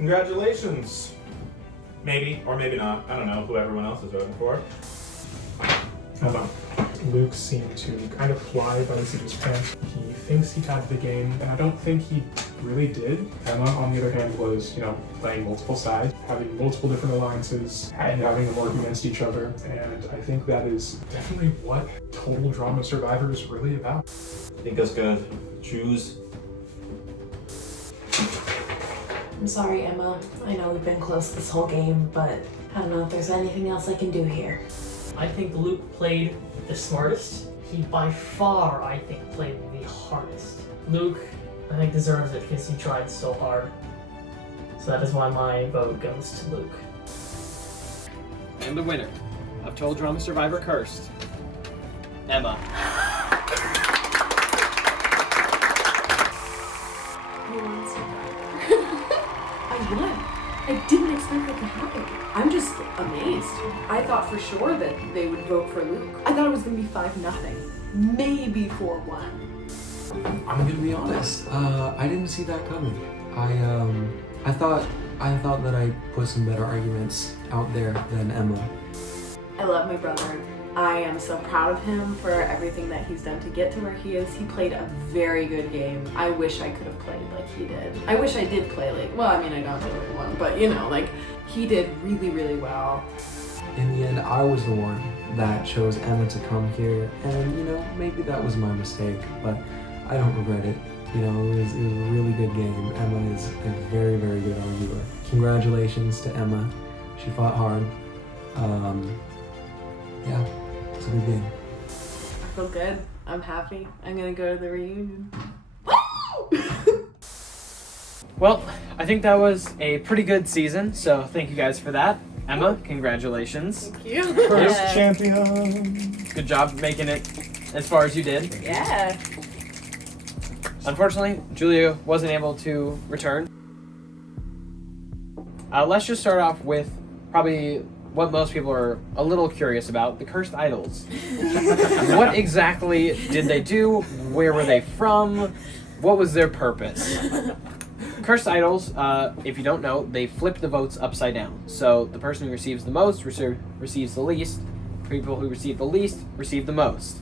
Congratulations. Maybe, or maybe not. I don't know who everyone else is voting for. Hold on. Luke seemed to kind of fly by the seat of his pants. He thinks he got the game, and I don't think he really did. Emma, on the other hand, was, playing multiple sides, having multiple different alliances, and having them work against each other. And I think that is definitely what Total Drama Survivor is really about. I think that's gonna choose. I'm sorry, Emma. I know we've been close this whole game, but I don't know if there's anything else I can do here. I think Luke played the smartest. He by far, I think, played the hardest. Luke, I think, deserves it because he tried so hard. So that is why my vote goes to Luke. And the winner of Total Drama Survivor Cursed, Emma. I won. I didn't expect that to happen. I'm just amazed. I thought for sure that they would vote for Luke. I thought it was going to be 5-0, maybe 4-1. I'm gonna be honest. I didn't see that coming. I thought that I put some better arguments out there than Emma. I love my brother. I am so proud of him for everything that he's done to get to where he is. He played a very good game. I wish I could have played like he did. I wish I did play like, well, I mean, I don't really want, but he did really, really well. In the end, I was the one that chose Emma to come here, and maybe that was my mistake, but I don't regret it. It was a really good game. Emma is a very, very good arguer. Congratulations to Emma. She fought hard. Yeah, it's a good game. I feel good. I'm happy. I'm gonna go to the reunion. Well, I think that was a pretty good season, so thank you guys for that. Emma, congratulations. Thank you. First champion. Good job making it as far as you did. Yeah. Unfortunately, Julia wasn't able to return. Let's just start off with probably what most people are a little curious about, the cursed idols. What exactly did they do? Where were they from? What was their purpose? Cursed idols, if you don't know, they flip the votes upside down. So the person who receives the most receives the least. People who receive the least receive the most.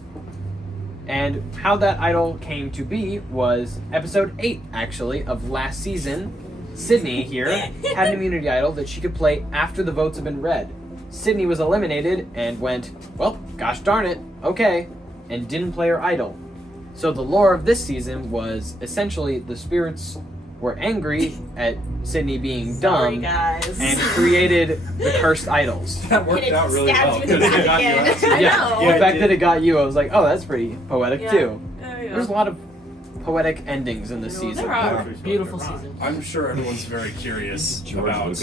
And how that idol came to be was episode 8, actually, of last season. Sydney here had an immunity idol that she could play after the votes have been read. Sydney was eliminated and went, well, gosh darn it, okay, and didn't play her idol. So the lore of this season was essentially the spirits were angry at Sydney being dumb guys. and created the cursed idols. That worked out really well. Stabbed you in the back again. Yeah, the fact that it got you, I was like, oh, that's pretty poetic Yeah. too. There's a lot of poetic endings in this season. There are. Beautiful season. I'm sure everyone's very curious about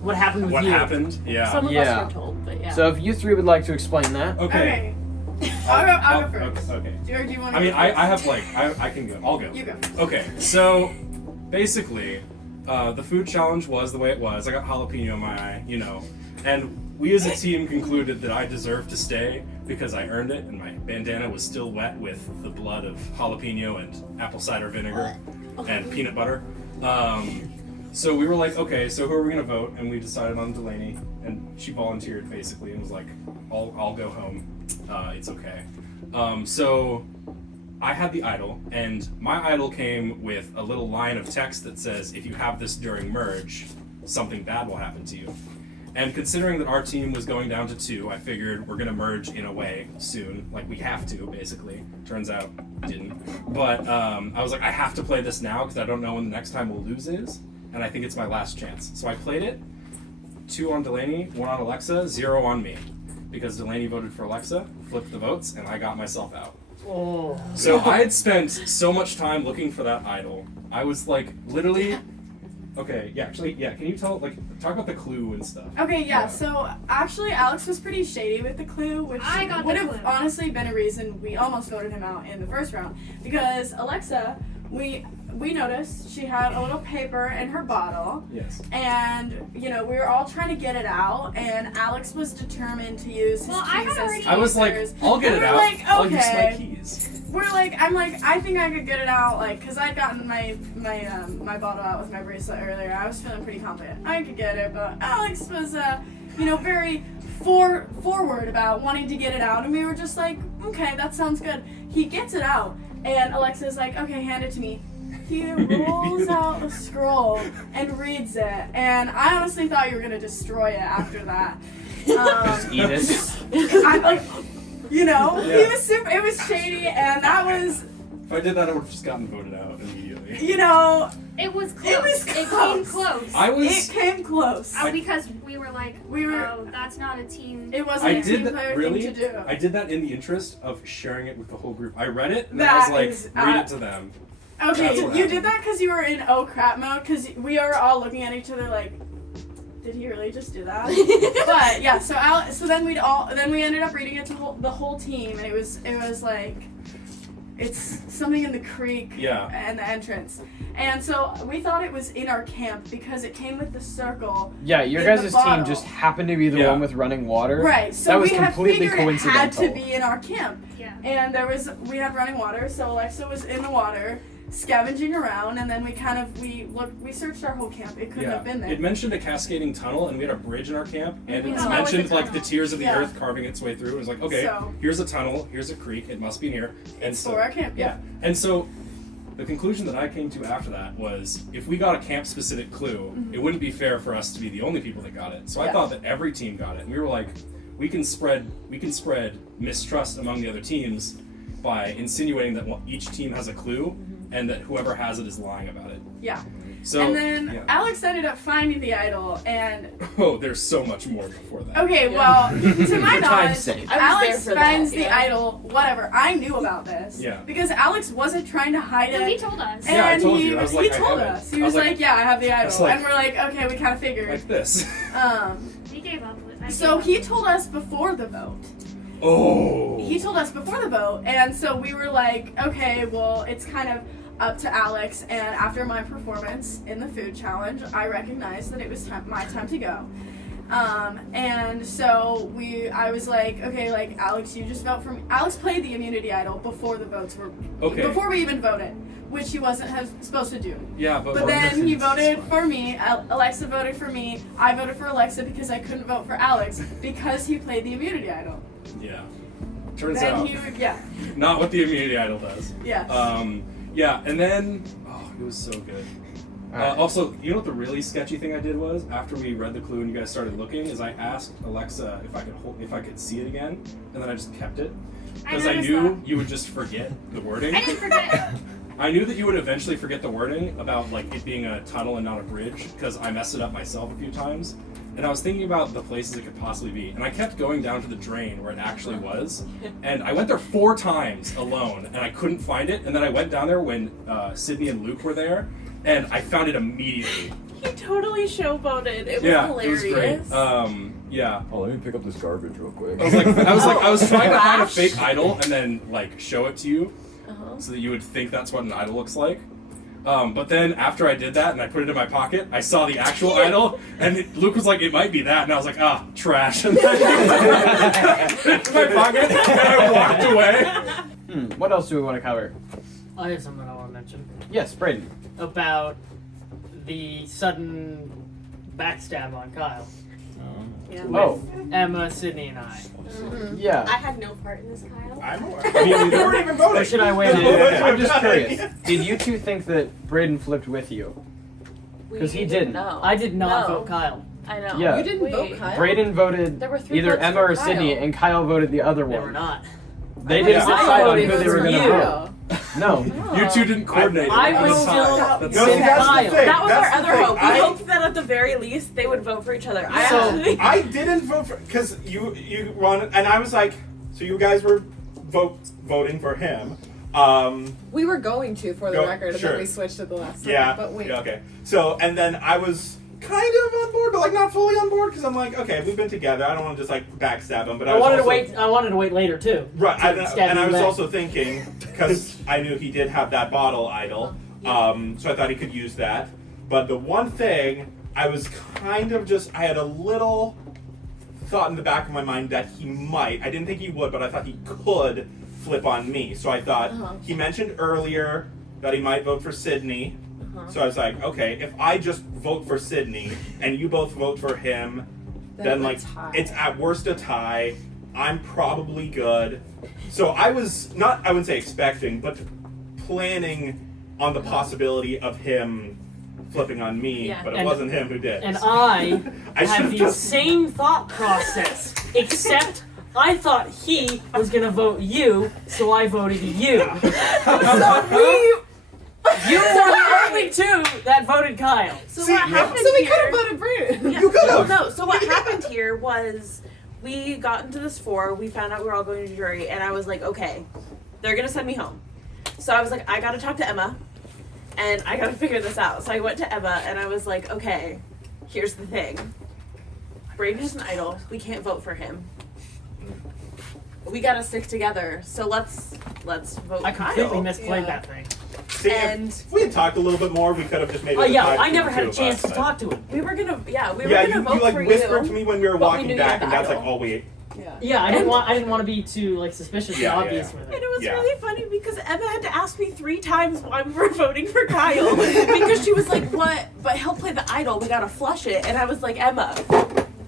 What happened with what you? happened. Yeah. Some of Yeah. us were told, but yeah. So if you three would like to explain that. Okay. I'll go first. Okay. Do you want I mean, I have I can go. I'll go. You go first. Okay. So basically, the food challenge was the way it was. I got jalapeno in my eye, and we as a team concluded that I deserved to stay because I earned it, and my bandana was still wet with the blood of jalapeno and apple cider vinegar and peanut butter. So we were like, okay, so who are we gonna vote? And we decided on Delaney, and she volunteered basically and was like, I'll go home. It's okay. So I had the idol, and my idol came with a little line of text that says, if you have this during merge, something bad will happen to you. And considering that our team was going down to 2, I figured we're gonna merge in a way soon, like we have to, basically. Turns out, didn't. But I was like, I have to play this now, because I don't know when the next time we'll lose is, and I think it's my last chance. So I played it, 2 on Delaney, 1 on Alexa, 0 on me. Because Delaney voted for Alexa, flipped the votes, and I got myself out. Oh. So I had spent so much time looking for that idol. I was like, literally... Okay, yeah, actually, yeah, can you talk about the clue and stuff? Okay, yeah, so actually Alex was pretty shady with the clue, which would have honestly been a reason we almost voted him out in the first round. Because Alexa, we we noticed she had a little paper in her bottle. Yes. And, we were all trying to get it out, and Alex was determined to use his keys as I was like, tweezers. I'll get And it we're out. like, I'll use my okay. keys. I think I could get it out, because I'd gotten my bottle out with my bracelet earlier. I was feeling pretty confident I could get it, but Alex was, very forward about wanting to get it out, and we were just like, okay, that sounds good. He gets it out, and Alexa's like, okay, hand it to me. He rolls out a scroll and reads it, and I honestly thought you were gonna destroy it after that. Just eat it. I'm like, Yeah. he was super. It was shady, and that was, If I did that, I would have just gotten voted out immediately. It was close. It was It close. came close. It came close. Because we were like, oh, that's not a team. It wasn't a team player really. thing to do. I did that in the interest of sharing it with the whole group. I read it and then That I is, was like, read it to them. Okay, That's what you happened. did that because you were in oh crap mode, because we are all looking at each other like, did he really just do that? But yeah, so then we ended up reading it to the whole team, and it was like, it's something in the creek and the entrance, and so we thought it was in our camp because it came with the circle. Yeah, your in guys' the team bottle. just happened to be the one with running water. Right, so that was we had completely figured it had coincidental. to be in our camp. Yeah. And we had running water, so Alexa was in the water, scavenging around, and then we searched our whole camp. It couldn't have been there. It mentioned a cascading tunnel, and we had a bridge in our camp, and We it thought it was a mentioned like tunnel. the tears of the Yeah. earth carving its way through. It was like, okay, So- here's a tunnel, here's a creek, it must be in here. And It's so, for our camp, yeah. And so the conclusion that I came to after that was, if we got a camp-specific clue, it wouldn't be fair for us to be the only people that got it. So I Yeah. thought that every team got it, and we were like, we can spread mistrust among the other teams by insinuating that each team has a clue, and that whoever has it is lying about it. Yeah. So And then Alex ended up finding the idol, and oh, there's so much more before that. okay, well, to my For time's knowledge, sake. Alex there for finds that, the yeah. idol. Whatever, I knew about this. Yeah. Because Alex wasn't trying to hide No, he it. told us. And Yeah, I told he you. I was he like, I told have it. us. He I was was like, like- yeah, I have the idol. That's like- And we're like, okay, we kind of figured. Like this. We gave up. So he told us before the vote. Oh. He told us before the vote, and so we were like, okay, well, it's kind of up to Alex. And after my performance in the food challenge, I recognized that it was my time to go. And so I was like, okay, like, Alex, you just vote for me. Alex played the immunity idol before the votes were, Okay. before we even voted, which he wasn't supposed to do. Yeah, but then he voted for me. Alexa voted for me. I voted for Alexa because I couldn't vote for Alex because he played the immunity idol. Yeah. Turns Then out, yeah, not what the immunity idol does. yes. Yeah, and then it was so good. Alright. Also, you know what the really sketchy thing I did was, after we read the clue and you guys started looking, is I asked Alexa if I could see it again, and then I just kept it because I noticed knew that. you would just forget the wording. I didn't forget. I knew that you would eventually forget the wording about like it being a tunnel and not a bridge because I messed it up myself a few times. And I was thinking about the places it could possibly be. And I kept going down to the drain where it actually was. And I went there 4 times alone and I couldn't find it. And then I went down there when Sydney and Luke were there and I found it immediately. He totally showboated. It was Yeah, hilarious. it was great. Yeah. Oh, let me pick up this garbage real quick. I was trying to find a fake idol and then like show it to you so that you would think that's what an idol looks like. But then after I did that and I put it in my pocket, I saw the actual idol, and Luke was like, "It might be that," and I was like, "Ah, trash." And then I put it in my pocket and I walked away. What else do we want to cover? I have something I want to mention Yes, Braden. about the sudden backstab on Kyle. Yeah. Oh, Emma, Sydney, and I. yeah. I had no part in this, Kyle. I mean, you weren't even voting. Or should I wait? I'm just curious. Did you two think that Braden flipped with you? We 'Cause he didn't. know. I did not No. vote Kyle. I know. Yeah. You didn't vote Kyle. Braden voted There were 3 either votes Emma for or Sydney, Kyle. and Kyle voted the other They one. were not. They didn't Yeah. decide on who voted they were for going to you. vote. No. You two didn't coordinate. I at was the time. still No, with see, that's the Kyle. thing. That was That's our the other thing. hope. We hoped that at the very least they would vote for each other. I didn't vote for because you wanted, and I was like, so you guys were voting for him. We were going to, for the Go- record, and sure. then we switched at the last time. Yeah. But wait. Yeah, okay. So and then I was kind of on board, but like not fully on board because I'm like, okay, we've been together. I don't want to just like backstab him, but I I was wanted to also, wait. I wanted to wait later too. Right, to stab and you I was back. also thinking because I knew he did have that bottle idol. So I thought he could use that. But the one thing, I was kind of I had a little thought in the back of my mind that he might. I didn't think he would, but I thought he could flip on me. So I thought, he mentioned earlier that he might vote for Sydney. So I was like, okay, if I just vote for Sydney and you both vote for him, then like it's at worst a tie. I'm probably good. So I was not, I wouldn't say expecting, but planning on the possibility of him flipping on me, but it wasn't him who did. And I have the just... same thought process, except I thought he was gonna vote you, so I voted you. You were the only two that voted Kyle. So what happened So we here? could have voted Brandon. Yeah. You could have. No. So what happened here was we got into this 4. We found out we were all going to jury, and I was like, okay, they're gonna send me home. So I was like, I gotta talk to Emma, and I gotta figure this out. So I went to Emma, and I was like, okay, here's the thing. Brayden is an idol. We can't vote for him. We gotta stick together. So let's vote. I completely Kyle. misplayed that thing. See, if we had talked a little bit more, we could have just made it. Oh yeah, a I never had a chance to talk to him. We were gonna, we were Yeah, gonna vote you like for whispered you. to me when we were but we walking knew you back, had and the that's like idol. all we. Yeah, I didn't want to be too like suspiciously obvious with it. And it was Yeah. really funny because Emma had to ask me 3 times why we were voting for Kyle because she was like, "What? But he'll play the idol. We gotta flush it." And I was like, "Emma,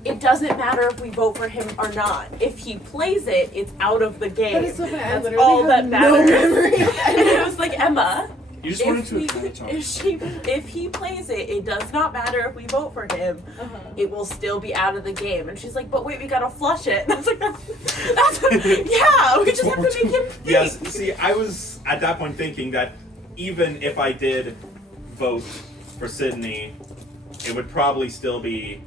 it doesn't matter if we vote for him or not. If he plays it, it's out of the game. That is so bad. I That's literally all that have no matters." memory. And it was like, Emma. You just wanted to acknowledge If he plays it, it does not matter if we vote for him. It will still be out of the game. And she's like, but wait, we gotta flush it. And I was like, that's yeah, we just have to make him think. Yes, see, I was at that point thinking that even if I did vote for Sydney, it would probably still be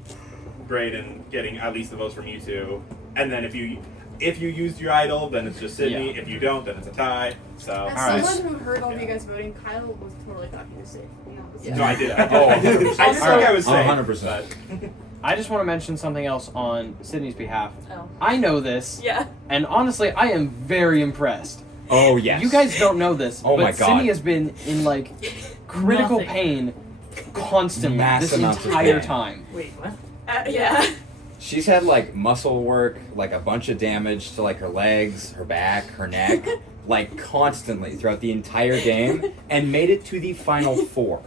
Brayden getting at least the votes from you two. And then if you used your idol, then it's just Sydney. Yeah. If you don't, then it's a tie. So As someone who heard all of you guys voting, Kyle was totally talking to Sid. No, I did. Oh, I did. I think I was saying 100%. I just want to mention something else on Sydney's behalf. Oh. I know this, Yeah. and honestly, I am very impressed. Oh, yes. You guys don't know this, Oh but my God. Sydney has been in like critical Nothing. pain constantly Mass this amounts of entire pain. time. Wait, what? Yeah. She's had like muscle work, like a bunch of damage to like her legs, her back, her neck, like constantly throughout the entire game, and made it to the final 4.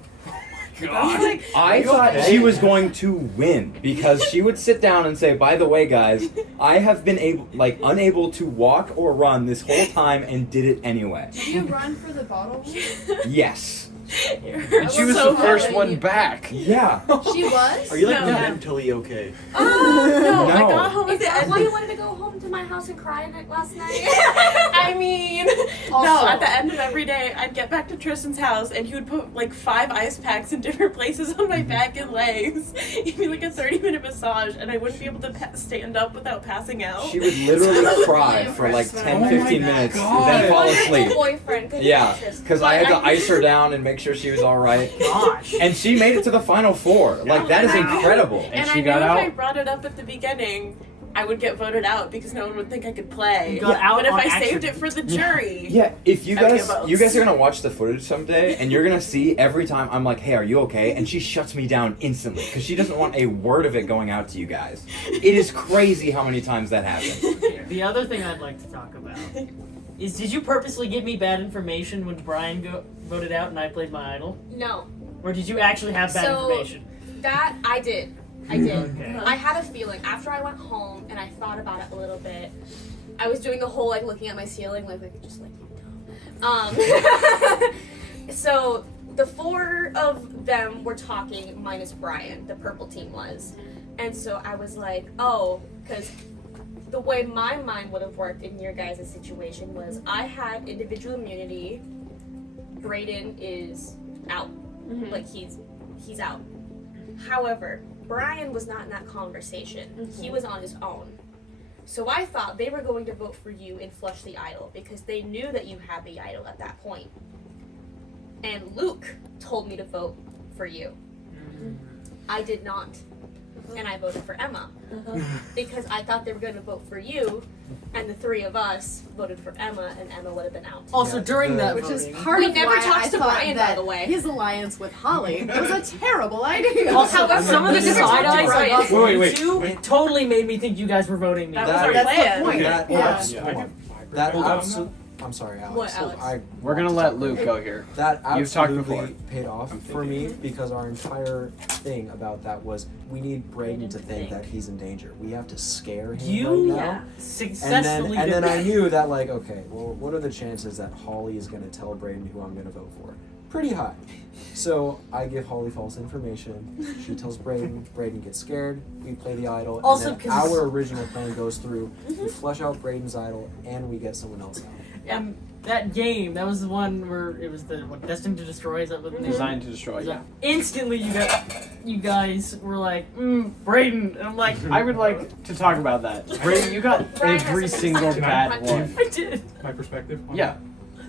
God. I thought she was going to win because she would sit down and say, "By the way, guys, I have been unable to walk or run this whole time and did it anyway." Did you run for the bottle? Yes. And she was so the first funny. one back. Yeah. She was? Are you like No. mentally okay? No, I No. got home at Is the that end. why you wanted to go home to my house and cry last night? I mean, no, at the end of every day, I'd get back to Tristan's house and he would put like 5 ice packs in different places on my back and legs. Give me like a 30-minute massage and I wouldn't be able to stand up without passing out. She would literally cry for like 10, 15 minutes and then fall asleep. Boyfriend. Yeah, because I had to ice her down and make sure she was all right. Gosh. And she made it to the final 4. Like, that is incredible. And she I got knew out? if I brought it up at the beginning, I would get voted out because no one would think I could play. You got out but if on I saved action. it for the jury, Yeah, if you I'd guys get you guys votes. are gonna watch the footage someday, and you're gonna see every time I'm like, "Hey, are you okay?" and she shuts me down instantly because she doesn't want a word of it going out to you guys. It is crazy how many times that happens. The other thing I'd like to talk about is, did you purposely give me bad information when Brian voted out and I played my idol? No. Or did you actually have bad So- information? That I did. I did. Okay. I had a feeling after I went home and I thought about it a little bit. I was doing the whole like looking at my ceiling like just like you know. So the 4 of them were talking minus Brian, the purple team was. And so I was like, oh, because the way my mind would have worked in your guys' situation was I had individual immunity. Brayden is out. Like he's out. However, Brian was not in that conversation. He was on his own. So I thought they were going to vote for you and flush the idol because they knew that you had the idol at that point. And Luke told me to vote for you. I did not. And I voted for Emma. Because I thought they were going to vote for you and the three of us voted for Emma, and Emma would have been out. Also, during that Which is voting, part We of never why talked I to thought Brian, by that the way. his alliance with Holly was a terrible idea. also However, some of the we never side talked to eyes I Brian. got from Wait, you wait, two wait. totally made me think you guys were voting me. That That- was our That's plan. the point. That Yeah. abs- I hold have on. my That perspective on absolutely. I'm sorry, Alex. What, So Alex? We're gonna let Luke go here. That You've talked absolutely before. paid off for me because our entire thing about that was we need Braden to think that he's in danger. We have to scare him You right now. Yeah. successfully And did then I that. knew that, like, okay, well, what are the chances that Holly is going to tell Braden who I'm going to vote for? Pretty high. So I give Holly false information. She tells Braden. Braden gets scared. We play the idol. Also, and then 'cause- our original plan goes through. We flush out Braden's idol, and we get someone else out. And that game, that was the one where it was the what, Destined to Destroy. Is that what the name? Designed to destroy. Yeah. Instantly, you guys were like, Braden, and I'm like, I would like to talk about that. Brayden, you got Brian has every something to single say. bad one. I did. my perspective on Yeah.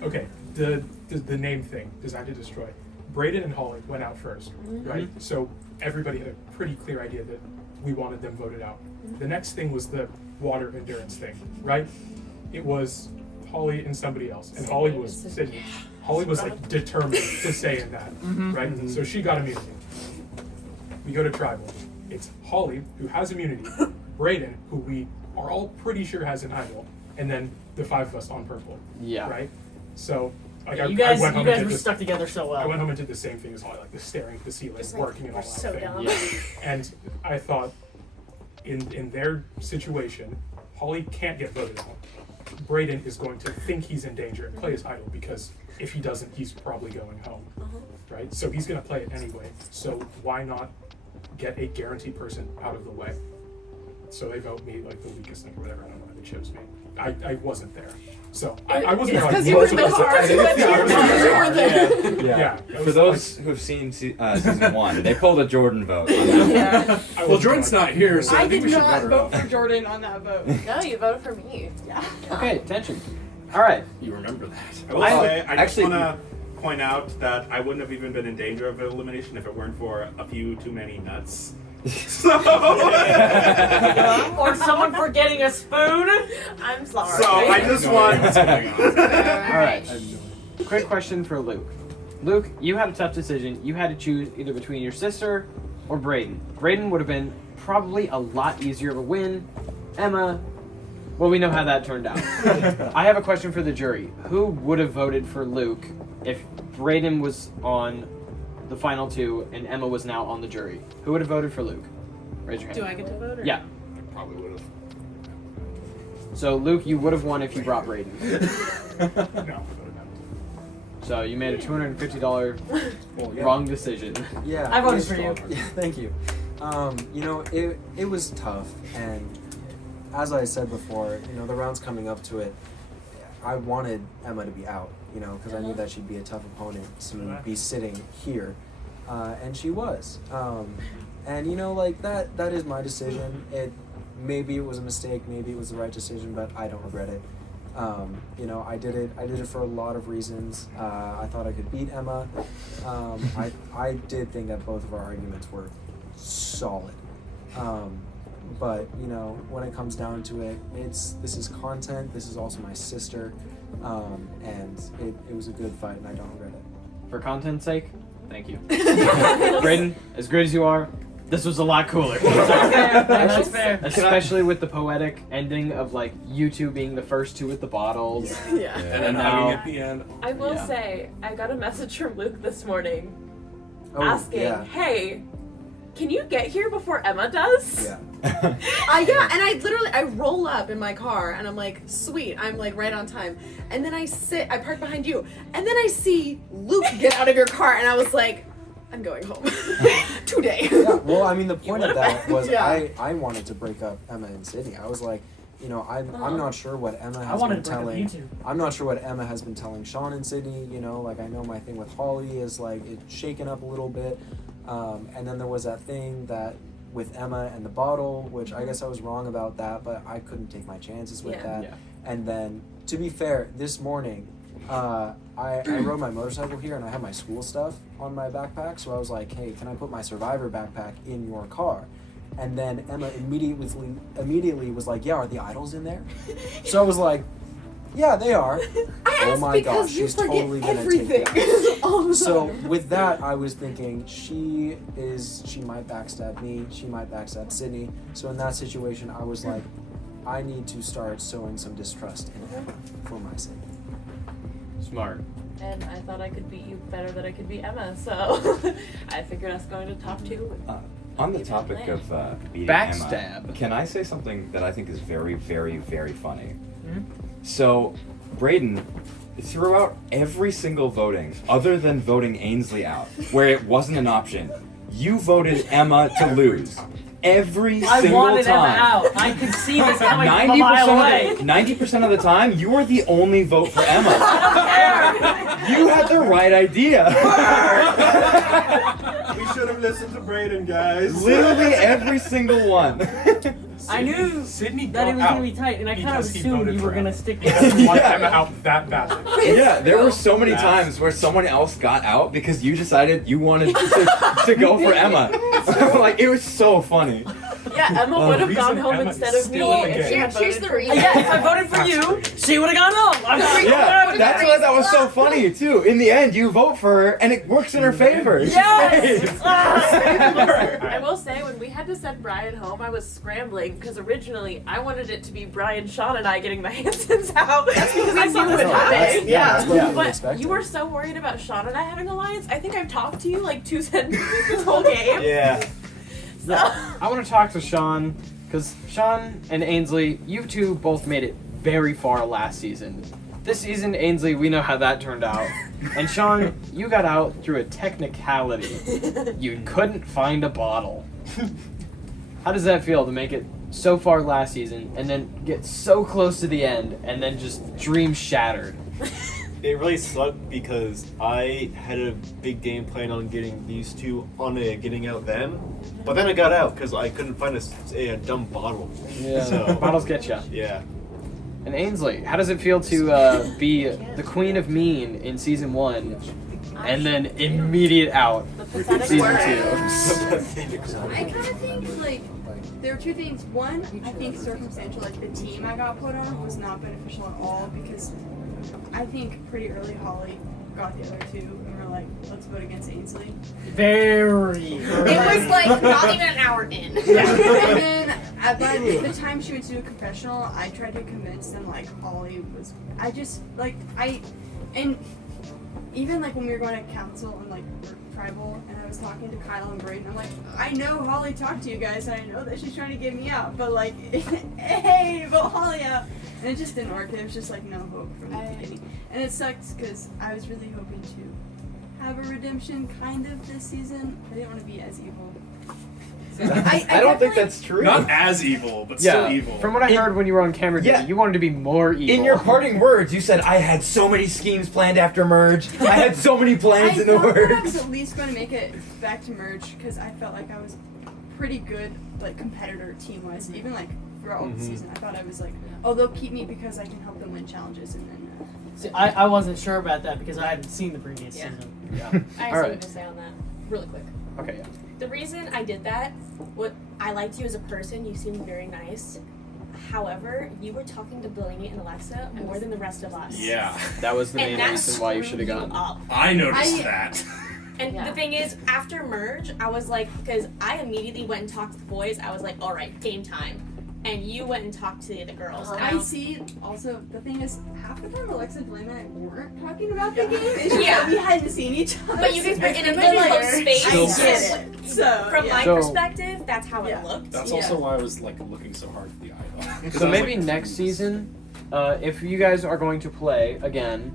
that. Okay, the name thing, Designed to Destroy. Braden and Holly went out first, right? So everybody had a pretty clear idea that we wanted them voted out. The next thing was the water endurance thing, right? It was Holly and somebody else, and Holly was Sydney. Holly was like determined to stay in that, right? So she got immunity. We go to tribal. It's Holly who has immunity, Braden who we are all pretty sure has an idol, and then the five of us on purple, Yeah. right? So like Yeah, I you guys went home and did were this. stuck together so I well. went home and did the same thing as Holly, like the staring at the ceiling, Just like, working and all we're that so thing. dumb. Yeah. And I thought, in their situation, Holly can't get voted out. Braden is going to think he's in danger and play his idol because if he doesn't, he's probably going home, right? So he's going to play it anyway. So why not get a guaranteed person out of the way? So they vote me like the weakest link or whatever. I don't know why they chose me. I wasn't there. So I wasn't It's there. because you were in the car. You went Yeah, I was to there. Yeah. Yeah. it For was those who've seen season 1, they pulled a Jordan vote. On that one. Yeah. like, I Well, wasn't Jordan's there. not here, so I, I think did we should not vote her vote out. for Jordan on that vote. No, you voted for me. Yeah. Okay, attention. All right. You remember that. I will I- say, I just actually- want to point out that I wouldn't have even been in danger of elimination if it weren't for a few too many nuts. So, Or someone forgetting a spoon. I'm sorry. so I just want. All right. Quick question for Luke. Luke, you had a tough decision. You had to choose either between your sister or Braden. Braden would have been probably a lot easier of a win. Emma, well, we know how that turned out. I have a question for the jury. Who would have voted for Luke if Braden was on the final two and Emma was now on the jury? Who would have voted for Luke? Raise your hand. Do I get to vote? Or? Yeah. I probably would have. So Luke, you would have won if you brought Braden. No. So you made a $250 Well, yeah. wrong decision. Yeah. I voted it's for you. strong. Yeah, thank you. You know, it was tough, and as I said before, you know, the rounds coming up to it, I wanted Emma to be out, you know, because I knew that she'd be a tough opponent to be sitting here, and she was. And you know, like that is my decision. Maybe it was a mistake, maybe it was the right decision, but I don't regret it. You know, I did it for a lot of reasons. I thought I could beat Emma. I did think that both of our arguments were solid. But you know, when it comes down to it, this is content. This is also my sister, and it was a good fight, and I don't regret it. For content's sake, thank you. Braden, as great as you are, this was a lot cooler. That's fair. Especially with the poetic ending of like you two being the first two with the bottles. Yeah. And then now- hugging at the end. I will Yeah. say, I got a message from Luke this morning Oh, asking, yeah. "Hey, can you get here before Emma does?" Yeah. Yeah, and I roll up in my car and I'm like, sweet, I'm like right on time. And then I park behind you, and then I see Luke get out of your car, and I was like, I'm going home today. Yeah, well, I mean, the point of that was Yeah. I wanted to break up Emma and Sydney. I was like, you know, I'm not sure what Emma I has wanted been to break up you telling. two. I'm not sure what Emma has been telling Sean and Sydney. You know, like I know my thing with Holly is like it's shaken up a little bit, and then there was that thing that with Emma and the bottle, which I guess I was wrong about that, but I couldn't take my chances with Yeah. that. Yeah. And then, to be fair, this morning, I rode my motorcycle here and I had my school stuff on my backpack. So I was like, hey, can I put my Survivor backpack in your car? And then Emma immediately was like, yeah, are the idols in there? So I was like, yeah, they are. Oh my gosh, she's totally gonna take that. So with that, I was thinking she might backstab me, she might backstab Sydney. So in that situation, I was like, I need to start sowing some distrust in Emma for my sake. Smart. And I thought I could beat you better than I could beat Emma, so I figured I was going to top 2. On the topic of beating Backstab. Emma, can I say something that I think is very, very, very funny? Hmm? So, Braden, throughout every single voting, other than voting Ainsley out, where it wasn't an option, you voted Emma to lose. Every I single wanted time. Emma out. I could see this coming from a mile away. 90% of the time, you were the only vote for Emma. You had the right idea. We should have listened to Braden, guys. Literally every single one. I knew Sydney that it was got going to be tight, and I kind of because he assumed voted you for were going to Emma. stick He with doesn't want Yeah. Emma out that badly. Yeah, there were so many times where someone else got out because you decided you wanted to go for Emma. Like, it was so funny. Yeah, Emma would have gone home Emma instead is of me still in the if she game. had Here's voted the for me. reason. Yeah, if I voted for you, she would have gone home. I'm not Yeah, that's why that was so funny, too. In the end, you vote for her, and it works in her favor. Yes! Yes! I will say, when we had to send Brian home, I was scrambling because originally I wanted it to be Brian, Sean, and I getting the Hansons out. That's because I saw what happened. That's what we were But expecting. you were so worried about Sean and I having an alliance. I think I've talked to you like 2 sentences this whole game. Yeah. So. I want to talk to Sean, because Sean and Ainsley, you two both made it very far last season. This season, Ainsley, we know how that turned out. And Sean, you got out through a technicality. You couldn't find a bottle. How does that feel to make it so far last season, and then get so close to the end, and then just dream shattered? It really sucked because I had a big game plan on getting these two on getting out them, but then I got out because I couldn't find a dumb bottle. Yeah, So, bottles get ya. yeah. And Ainsley, how does it feel to be the queen of mean in season 1, and then immediate out in season 2? I kind of think like there are 2 things. One, I think circumstantial, like the team I got put on was not beneficial at all because I think pretty early Holly got the other 2 and we're like, let's vote against Ainsley. Very. It was like not even an hour in. And then by the time she went to do a confessional, I tried to convince them like Holly was. I just like and even like when we were going to council and like tribal, and I was talking to Kyle and Braden, I'm like, I know Holly talked to you guys, and I know that she's trying to get me out, but like, hey, vote Holly out, and it just didn't work. It was just like no vote from the beginning, and it sucks because I was really hoping to have a redemption kind of this season. I didn't want to be as evil. So I don't think that's true. Not as evil, but Yeah, still evil. from what I heard when you were on camera, Yeah. you wanted to be more evil. In your parting words, you said, I had so many schemes planned after merge. I had so many plans I in the thought that I works. was at least going to make it back to merge because I felt like I was pretty good, like competitor team wise. Even like throughout the season, I thought I was like, oh, they'll keep me because I can help them win challenges, and then. See, I wasn't sure about that because I hadn't seen the previous Yeah. season. Yeah. I have All something right. to say on that, really quick. Okay, yeah. The reason I did that, what I liked you as a person, you seemed very nice. However, you were talking to Delaney and Alexa more than the rest of us. Yeah, That was the And main that reason why you should screwed have you gone. up. I noticed that. And Yeah. the thing is, after merge, I was like, because I immediately went and talked to the boys. I was like, all right, game time. And you went and talked to the girls. And I see. Also, the thing is, half the time Alexa and Delaney and I weren't talking about the game. It's just Yeah. that we hadn't seen each other. But you guys were in a Later. good close space. I get it. So From my So- perspective, that's how Yeah. it looked. That's Yeah. also why I was like looking so hard at the idol. 'Cause So I was maybe like, next season, if you guys are going to play again,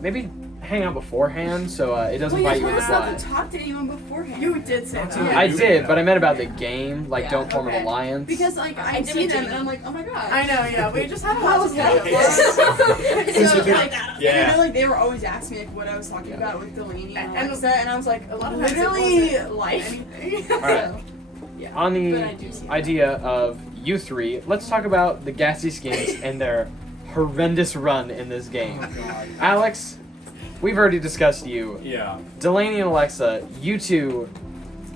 maybe hang out beforehand so it doesn't Well, bite you you in told the us not butt. to talk to anyone beforehand. You did say Not that. to- I you did, did but I that. meant about the game, like Yeah, don't form okay. an alliance. Because like I did see with them Jimmy. and I'm like, oh my god. I know, yeah. We just had a How lot was of that? stuff. So like, Yeah. and I know like they were always asking me like what I was talking about with Delaney and And- Alexa, and I was like, A lot of times it literally wasn't life. anything. Alright. Yeah. On But the I do see that. idea of you three, let's talk about the Gassy Skins and their horrendous run in this game. Alex, we've already discussed you. Yeah. Delaney and Alexa, you two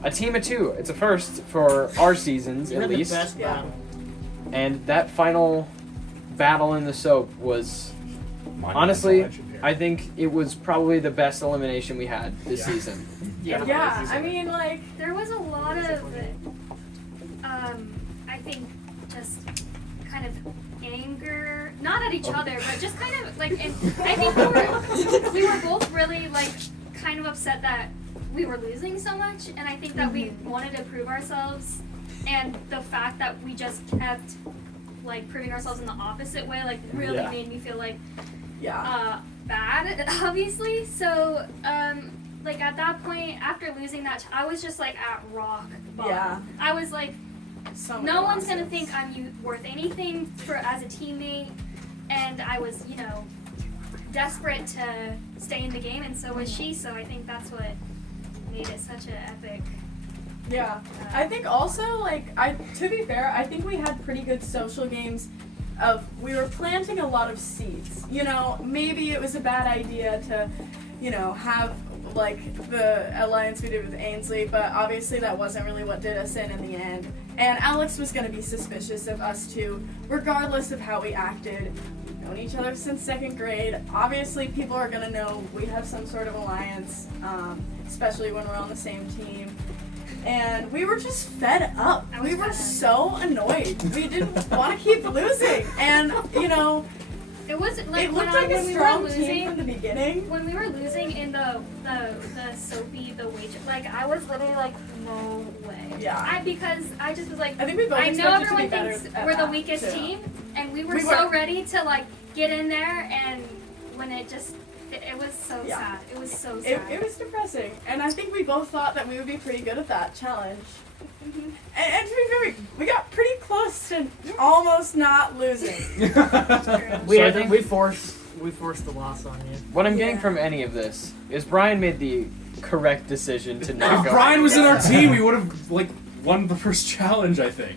a team of 2. It's a first for our seasons, You at had least. the best battle. And that final battle in the soap was, Monumental. honestly, I think it was probably the best elimination we had this season. Yeah, I mean, like, There was a lot of, I think, just kind of anger, not at each other, but just kind of like, and I think we were both really like kind of upset that we were losing so much, and I think that we wanted to prove ourselves, and the fact that we just kept like proving ourselves in the opposite way, like really made me feel like bad, obviously. So, like at that point, after losing that, I was just like at rock bottom. Yeah. I was like, so no one's gonna think I'm worth anything as a teammate, and I was, you know, desperate to stay in the game, and so was she. So I think that's what made it such an epic. Yeah, I think also, like, to be fair, I think we had pretty good social games we were planting a lot of seeds. You know, maybe it was a bad idea to, you know, have, like, the alliance we did with Ainsley, but obviously that wasn't really what did us in the end. And Alex was going to be suspicious of us too, regardless of how we acted. We've known each other since 2nd grade. Obviously people are going to know we have some sort of alliance, especially when we're on the same team. And we were just fed up. We were so annoyed. We didn't want to keep losing. And, you know, it was like it looked like a strong team from the beginning. When we were losing in the soapy, the wage, like I was literally like, no way. Yeah. Because I just was like, I think we both I know expected to be everyone better thinks at we're the that, weakest too. team, and we were so ready to like get in there, and when it just, it was so sad. It was so sad. It was depressing. And I think we both thought that we would be pretty good at that challenge. And to be fair, we got pretty close to almost not losing. We forced the loss on you. What I'm getting from any of this is Brian made the correct decision to not If go. Brian was in our team, we would have like won the first challenge. I think.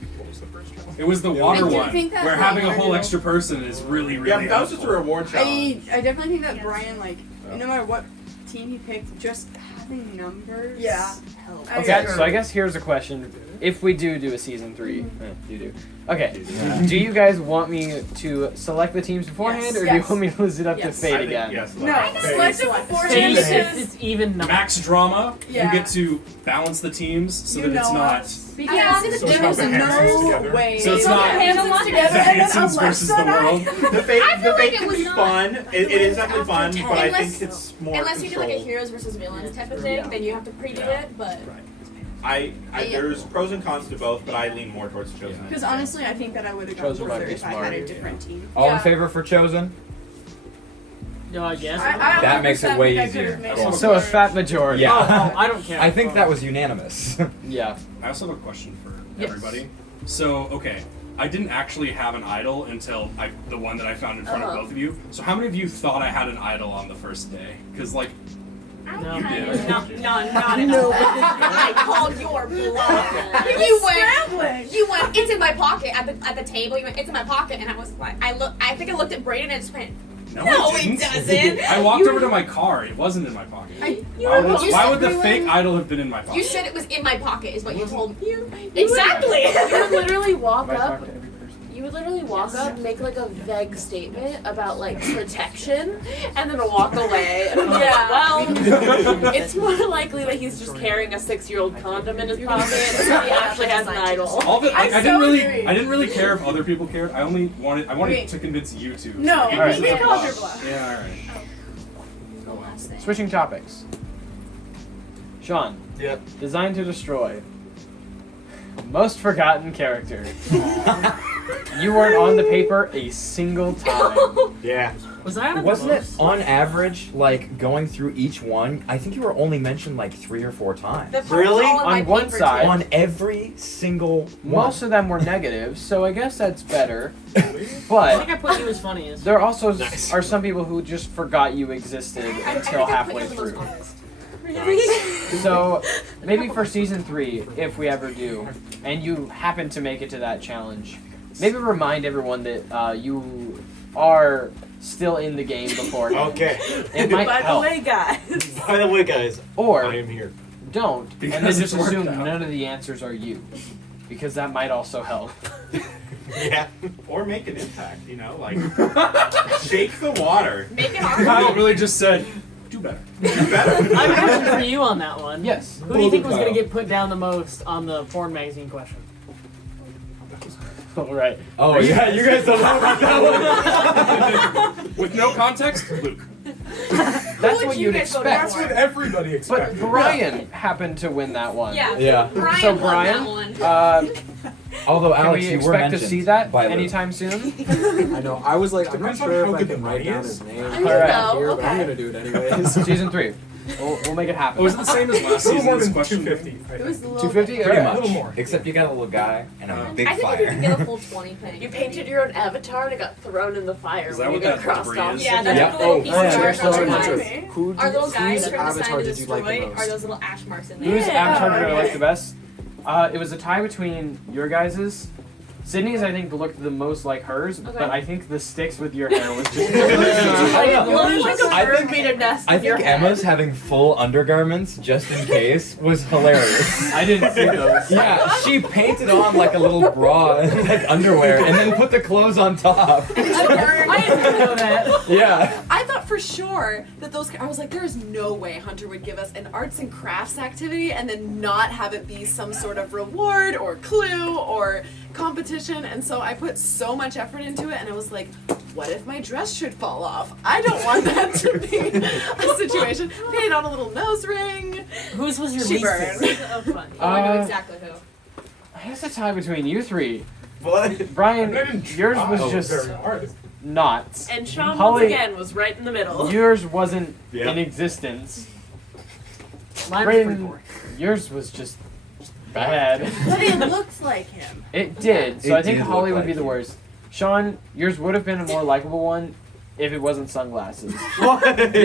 It was the water I do one, think that where the having a water whole one- extra person is really, really Yeah, but that was just a reward challenge. I definitely think that Brian, like, no matter what team he picked, just having numbers helped. Okay, so I guess here's a question: if we do a season 3, you do. Okay, do you guys want me to select the teams beforehand, or do you want me to lose it up to fate again? No, select it beforehand If because it's even numbers. Max drama. Yeah. You get to balance the teams so You that it's know not. us. Because there is no way. So it's not Hansons the together and then Hansons versus the Alexa and I. world. The fate like it can was be not. fun. It is definitely fun, but I Unless- think it's more Unless you do like a controlled. heroes versus villains type of thing, then you have to pre-do it, but... There's pros and cons to both, but I lean more towards Chosen. Because honestly, I think that I would have gone Chosen might further be if I smart. had a different team. All in favor for Chosen? No, I guess. That makes it way 100% easier. think I could've Cool. made So a fat majority. Yeah. Oh, I don't care. I think that was unanimous. Yeah. I also have a question for Yes. everybody. So, okay, I didn't actually have an idol until the one that I found in front of both of you. So, how many of you thought I had an idol on the first day? Because, like, No. you did. Not at all. I called your bluff. You went, it's in my pocket at the table. You went, it's in my pocket, and I was like, I think I looked at Brayden and just went, no, it it didn't. doesn't. I walked over to my car. It wasn't in my pocket. Why would the fake idol have been in my pocket? You said it was in my pocket, is what you told me. Exactly. You would literally walk If I up. talk to every person. You would literally walk up, make like a vague statement about like protection, and then walk away. And I'm like, well, it's more likely that he's just carrying a 6-year-old condom in his pocket, so he actually has an idol. All of it, like, I agree. didn't really care if other people cared. I wanted Wait. to convince you two. No, So- Alright. we called your bluff. Yeah, all right. Switching topics. Sean. Yep. Designed to Destroy. Most forgotten character. You weren't on the paper a single time. Yeah. Was I on Wasn't it on average, like going through each one? I think you were only mentioned like 3 or 4 times. Really? On one side, On every single one. most of them were negative, so I guess that's better. I think But I put you as funniest. there also Nice. are some people who just forgot you existed until halfway through. So maybe for season 3, if we ever do, and you happen to make it to that challenge, maybe remind everyone that you are still in the game beforehand. Okay. It might By the help. way, guys. By the way, guys, Or I am here. don't, Because and then just it's worked assume out. none of the answers are you, because that might also help. Yeah. Or make an impact, you know, like shake the water. Make it hard. Kyle really just said, do better. Do better. I have a question for you on that one. Yes. Who do you think was going to get put down the most on the porn magazine question? All right. Oh yeah, you guys don't know about that one. With no context, Luke. That's what you'd expect. That's what everybody But expected. Brian happened to win that one. Yeah. Yeah. Brian So won Brian, that one. Although can Alex, we you were expect to mentioned see that by Luke. anytime soon? I know. I was like, I'm not Depends on sure how if I good can the write money down is. his name. I All right. Here, but I'm okay. gonna do it anyways. Season 3. We'll make it happen. Oh, is it the same as last A little more season's than question? 250. I It was think. a little 250? bit- All Pretty right. much. little more. Except you got a little guy and a big I think fire. you can get a full 20 penny. You painted your own avatar and it got thrown in the fire Is when that you what got that crossed debris off. is? Yeah, that's Yeah. the little Oh, piece yeah, of sure, art so on the much. back. Who Our little guys whose from the sign avatar to did you like the destroy most? are those little ash marks in there. Whose avatar did I Yeah. like the best? It was a tie between your guys's. Sydney's, I think, looked the most like hers, Okay. but I think the sticks with your hair was just. I know. You look like a I bird think- made a nest I with your think head. Emma's having full undergarments just in case was hilarious. I didn't see those. Yeah, she painted on like a little bra and like underwear and then put the clothes on top. I didn't know that. Yeah. I thought for sure that those. I was like, there is no way Hunter would give us an arts and crafts activity and then not have it be some sort of reward or clue or competition. And so I put so much effort into it, and I was like, what if my dress should fall off? I don't want that to be a situation. Painted on a little nose ring. Whose was your She least burned. favorite? Oh, funny. I know exactly who. I guess a tie between you three. What? Brian, I didn't yours try was just very hard. not. And Sean Holly- once again was right in the middle. Yours wasn't Yeah. in existence. Mine was pretty Brayden, boring. yours was just bad. But it looked like him. It did. So It I think did Holly look would be like the you. worst. Sean, yours would have been a more likable one if it wasn't sunglasses. Yeah,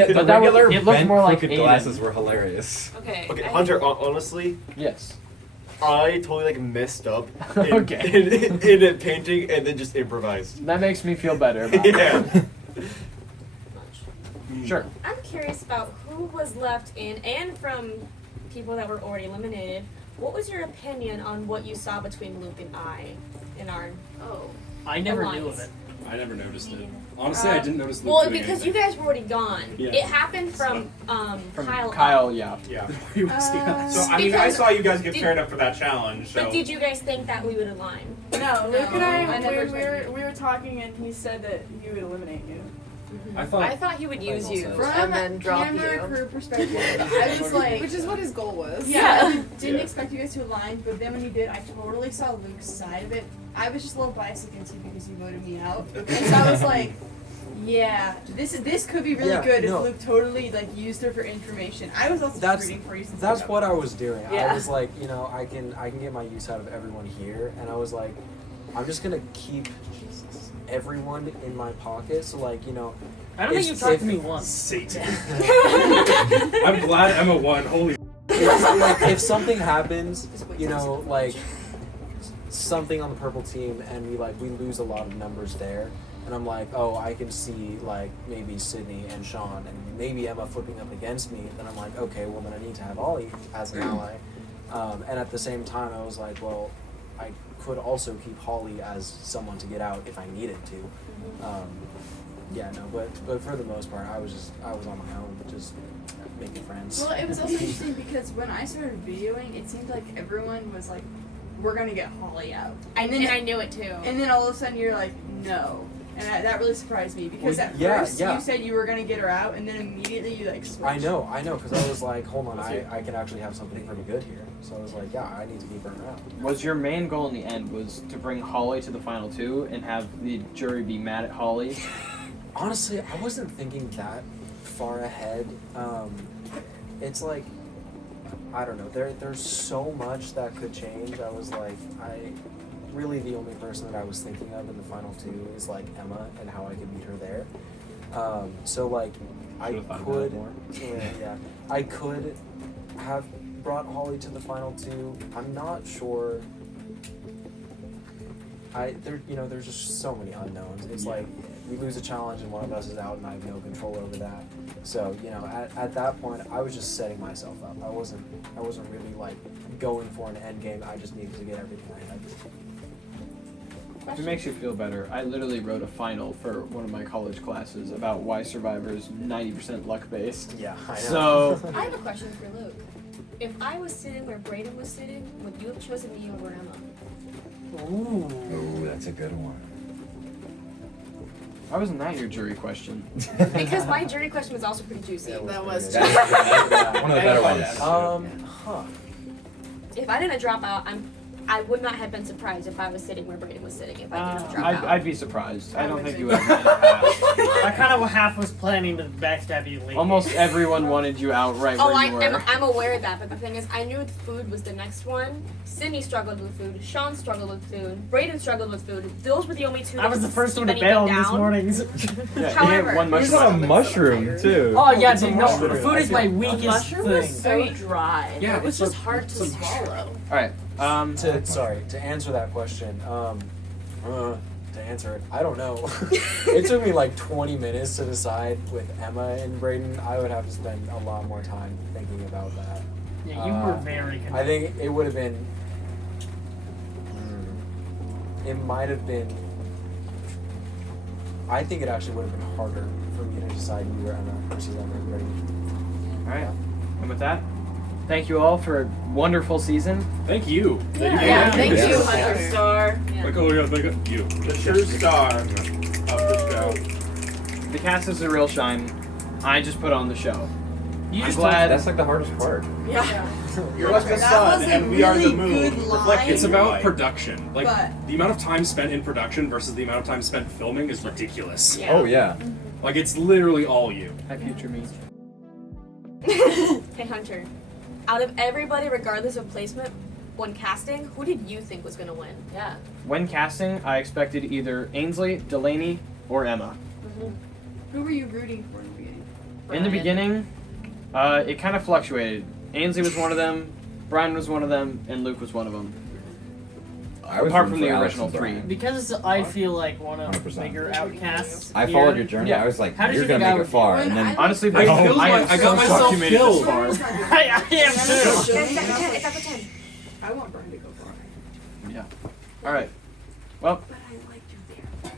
the But that regular it looked bent more like crooked Aiden. glasses were hilarious. Okay. Okay, I- Hunter, honestly, Yes. I totally like messed up in, Okay. in it painting and then just improvised. That makes me feel better about it. Yeah. Sure. I'm curious about who was left in, and from people that were already eliminated. What was your opinion on what you saw between Luke and I in our? Oh. I never knew Alliance. of it. I never noticed it. Honestly, I didn't notice Luke Well, doing because anything. you guys were already gone. Yeah. It happened from From Kyle. Kyle, yeah. Yeah. You were seeing that. So I mean, I Because- saw you guys get did- paired up for that challenge. So But did you guys think that we would align? No, Luke and I I, never we were talking, and he said that he would eliminate you. I thought. I thought he would use you From and then drop camera you. crew perspective, I was like, Which is what his goal was. yeah, I didn't Yeah. expect you guys to align, but then when you did, I totally saw Luke's side of it. I was just a little biased against you because you voted me out, and so I was like, yeah, this could be really Yeah, good no. if Luke totally like used her for information. I was also That's- rooting for you since That's you what I was doing. Yeah. I was like, you know, I can get my use out of everyone here, and I was like, I'm just gonna keep everyone in my pocket. So like, you know, I don't think If- you talked if- to me once. Satan. I'm glad Emma won. Holy. if something happens, you know, like something on the purple team, and we lose a lot of numbers there, and I'm like, oh, I can see like maybe Sydney and Sean and maybe Emma flipping up against me. Then I'm like, okay, well then I need to have Ollie as an ally. And at the same time, I was like, well, I could also keep Holly as someone to get out if I needed to. Yeah, no, but for the most part, I was on my own, just making friends. Well, it was also interesting because when I started videoing, it seemed like everyone was like, "We're gonna get Holly out," And I knew it too. and then all of a sudden you're like, "No," and that really surprised me because Well, at yeah, first yeah. you said you were gonna get her out, and then immediately you like switched. I know, because I was like, hold on, I can actually have something pretty good here. So I was like, yeah, I need to keep her around. Was your main goal in the end was to bring Holly to the final two and have the jury be mad at Holly? Honestly, I wasn't thinking that far ahead. It's like, I don't know, there's so much that could change. I was like, really the only person that I was thinking of in the final two is like Emma and how I could beat her there. So like, I Should've thought about could, it more. yeah, I could have brought Holly to the final two. I'm not sure. There's just so many unknowns. It's like we lose a challenge and one of us is out, and I have no control over that. So at that point, I was just setting myself up. I wasn't I wasn't really like going for an end game. I just needed to get everything I had. If it makes you feel better, I literally wrote a final for one of my college classes about why Survivor's 90% luck based. Yeah, I know. So I have a question for Luke. If I was sitting where Brayden was sitting, would you have chosen me over Emma? Ooh, that's a good one. why wasn't that your jury question? Because my jury question was also pretty juicy. That was One of the better ones. If I didn't drop out, I would not have been surprised if I was sitting where Brayden was sitting. If I didn't drop out, I'd be surprised. I don't think you would have made it past. I kind of half was planning to backstab you later. Almost everyone wanted you out right oh, where you were. I'm aware of that, but the thing is, I knew food was the next one. Sydney struggled with food. Sean struggled with food. Brayden struggled with food. Those were the only two. I was the that first one to keep anything bail this down. morning. However, one mushroom. There's a mushroom too. Oh yeah, It's a dude. No, mushroom. food is my weakest Mushroom thing. was so dry. Yeah, It was it's just hard to swallow. All right. To answer that question, to answer it, I don't know. It took me like 20 minutes to decide with Emma and Brayden. I would have to spend a lot more time thinking about that. Yeah, you were very. I think it would have been. It might have been. I think it actually would have been harder for me to decide you were Emma versus Emma and Brayden. All right. And with that, thank you all for a wonderful season. Thank you. Yeah, thank you, Yes. Hunter Starr. Like, oh yeah, thank you. The true star of the show. The cast is a real shine. I just put on the show. You I'm just glad. That's like the hardest part. Yeah. You're like the That sun, was a and we are the really moon. good line. reflecting It's your about light. production. Like But- the amount of time spent in production versus the amount of time spent filming is ridiculous. Yeah. Oh yeah. Like it's literally all you. Hi, future me. Hey Hunter, out of everybody, regardless of placement, when casting, who did you think was gonna win? Yeah. When casting, I expected either Ainsley, Delaney, or Emma. Who were you rooting for in the beginning? In the beginning, it kind of fluctuated. Ainsley was one of them, Brian was one of them, and Luke was one of them. I was Apart rooting from the for Alex original and three. Brian. Because I feel like one of the 100%. bigger outcasts. I here. followed your journey. Yeah. I was like, How did you're you gonna think I make it would far, do? and then Honestly, I got myself so made it this killed. far. I am too. It's at the 10. I want Brian to go far. Yeah. All right. Well, But I liked you there.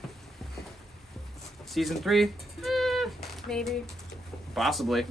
season 3, Maybe. possibly.